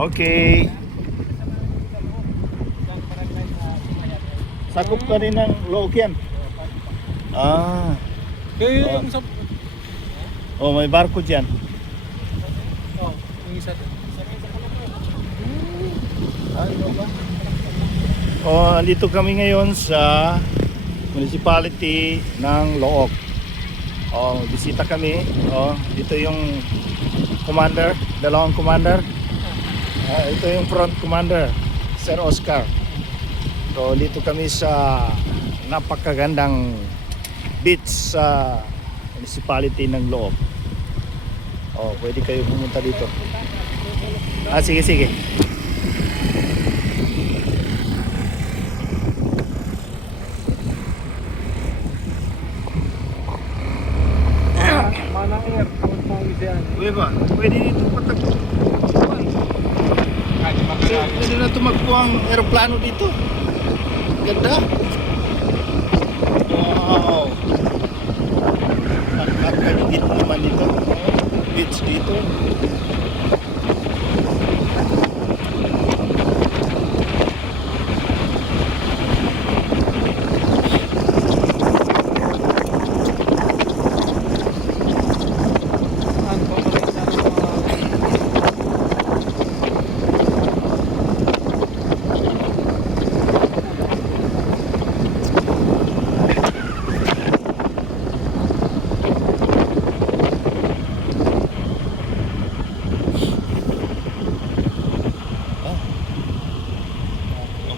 Okay. Sakop ka rin ng Look yan. Ah. Kaya yung sa... Oh, may barko dyan. Oh, yung isa doon. Ano ba? Oh, andito kami ngayon sa municipality ng Look. Oh, bisita kami. Oh, dito yung commander, dalawang commander. Ito yung front commander, Sir Oscar. So, dito kami sa napakagandang beach sa municipality ng Look. Oh, pwede kayo pumunta dito. Sige, sige. Mana air, kung pang isyan. Pwede dito patagpo. Pwede na tumakbo ang aeroplano dito. Ganda. Wow. Nakakagigit naman dito. Beach dito.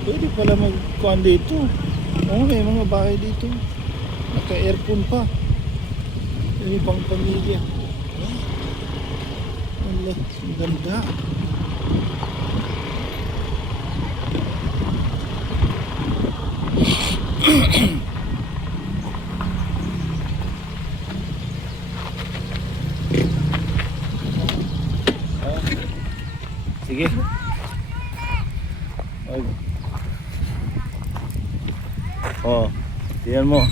Pwede pala magkuhan dito. Oo, may mga bahay dito. Naka-aircon pa. May ibang pamilya. Wala, ang ganda. Sige. Oh, tingnan mo.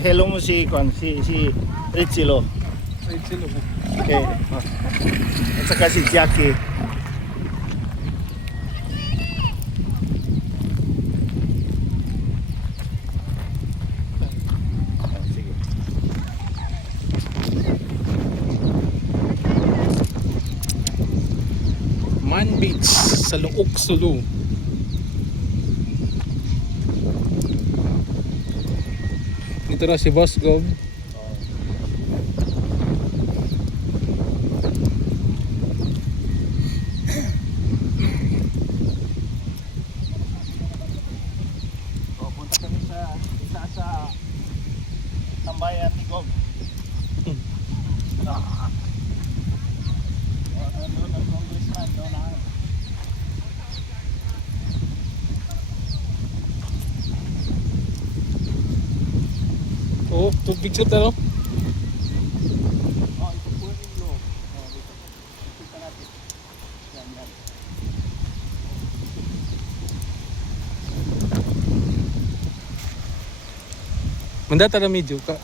Hello mo si Richilo. Richilo. Okay. At saka si Jackie. Sige. Man Beach sa Look, Sulu. Ito na si Boss Gob. Punta kami sa isa sa tambayan ni Gob. Ano ng congressman doon na. Oh, tubig sa talo. Oh, ito po yung loob. Oh, dito. Kita natin. Yan, yan. Manda tara medyo ka.